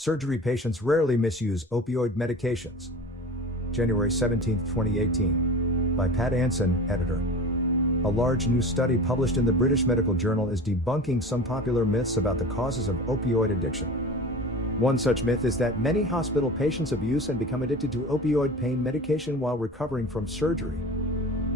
Surgery patients rarely misuse opioid medications. January 17, 2018. By Pat Anson, editor. A large new study published in the British Medical Journal is debunking some popular myths about the causes of opioid addiction. One such myth is that many hospital patients abuse and become addicted to opioid pain medication while recovering from surgery.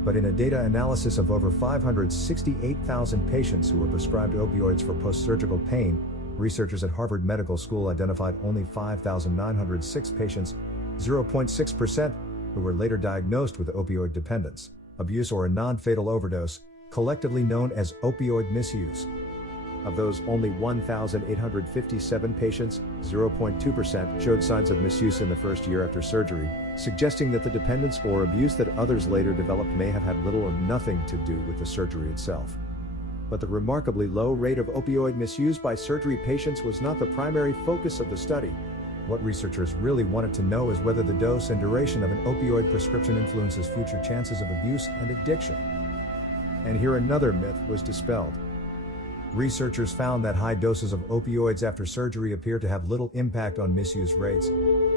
But in a data analysis of over 568,000 patients who were prescribed opioids for post-surgical pain, researchers at Harvard Medical School identified only 5,906 patients, 0.6%, who were later diagnosed with opioid dependence, abuse or a non-fatal overdose, collectively known as opioid misuse. Of those, only 1,857 patients, 0.2%, showed signs of misuse in the first year after surgery, suggesting that the dependence or abuse that others later developed may have had little or nothing to do with the surgery itself. But the remarkably low rate of opioid misuse by surgery patients was not the primary focus of the study. What researchers really wanted to know is whether the dose and duration of an opioid prescription influences future chances of abuse and addiction. And here another myth was dispelled. Researchers found that high doses of opioids after surgery appear to have little impact on misuse rates.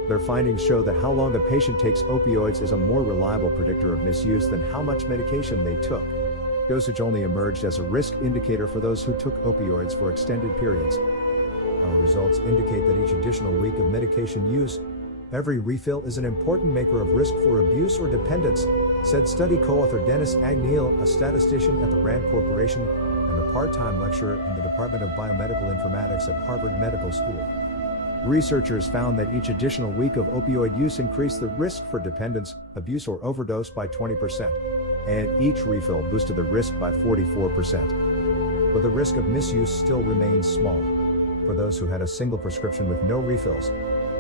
Their findings show that how long a patient takes opioids is a more reliable predictor of misuse than how much medication they took. Dosage only emerged as a risk indicator for those who took opioids for extended periods. Our results indicate that each additional week of medication use, every refill, is an important maker of risk for abuse or dependence, said study co-author Dennis Agneal, a statistician at the Rand Corporation and a part-time lecturer in the Department of Biomedical Informatics at Harvard Medical School. Researchers found that each additional week of opioid use increased the risk for dependence, abuse or overdose by 20%, and each refill boosted the risk by 44%. But the risk of misuse still remains small. For those who had a single prescription with no refills,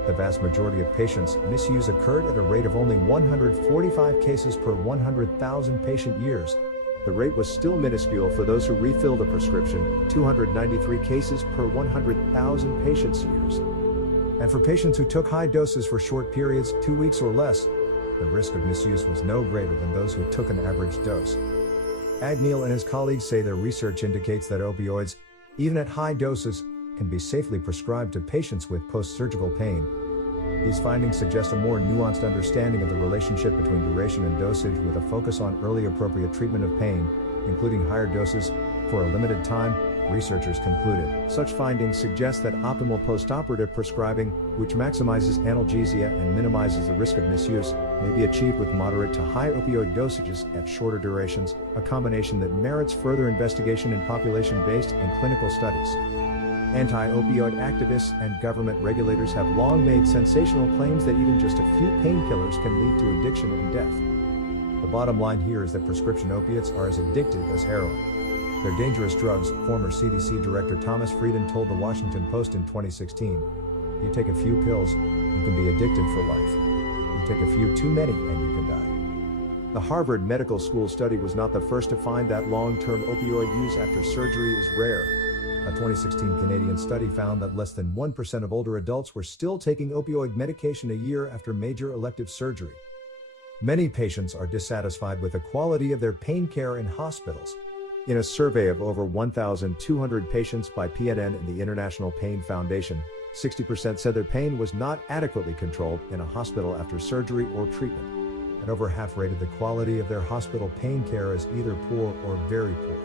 the vast majority of patients' misuse occurred at a rate of only 145 cases per 100,000 patient years. The rate was still minuscule for those who refilled a prescription, 293 cases per 100,000 patients years. And for patients who took high doses for short periods, 2 weeks or less, the risk of misuse was no greater than those who took an average dose. Agneal and his colleagues say their research indicates that opioids, even at high doses, can be safely prescribed to patients with post-surgical pain. These findings suggest a more nuanced understanding of the relationship between duration and dosage, with a focus on early appropriate treatment of pain, including higher doses, for a limited time, researchers concluded. Such findings suggest that optimal postoperative prescribing, which maximizes analgesia and minimizes the risk of misuse, may be achieved with moderate to high opioid dosages at shorter durations, a combination that merits further investigation in population-based and clinical studies. Anti-opioid activists and government regulators have long made sensational claims that even just a few painkillers can lead to addiction and death. The bottom line here is that prescription opiates are as addictive as heroin. They're dangerous drugs, former CDC Director Thomas Frieden told the Washington Post in 2016. You take a few pills, you can be addicted for life. You take a few too many and you can die. The Harvard Medical School study was not the first to find that long-term opioid use after surgery is rare. A 2016 Canadian study found that less than 1% of older adults were still taking opioid medication a year after major elective surgery. Many patients are dissatisfied with the quality of their pain care in hospitals. In a survey of over 1,200 patients by PNN and the International Pain Foundation, 60% said their pain was not adequately controlled in a hospital after surgery or treatment, and over half rated the quality of their hospital pain care as either poor or very poor.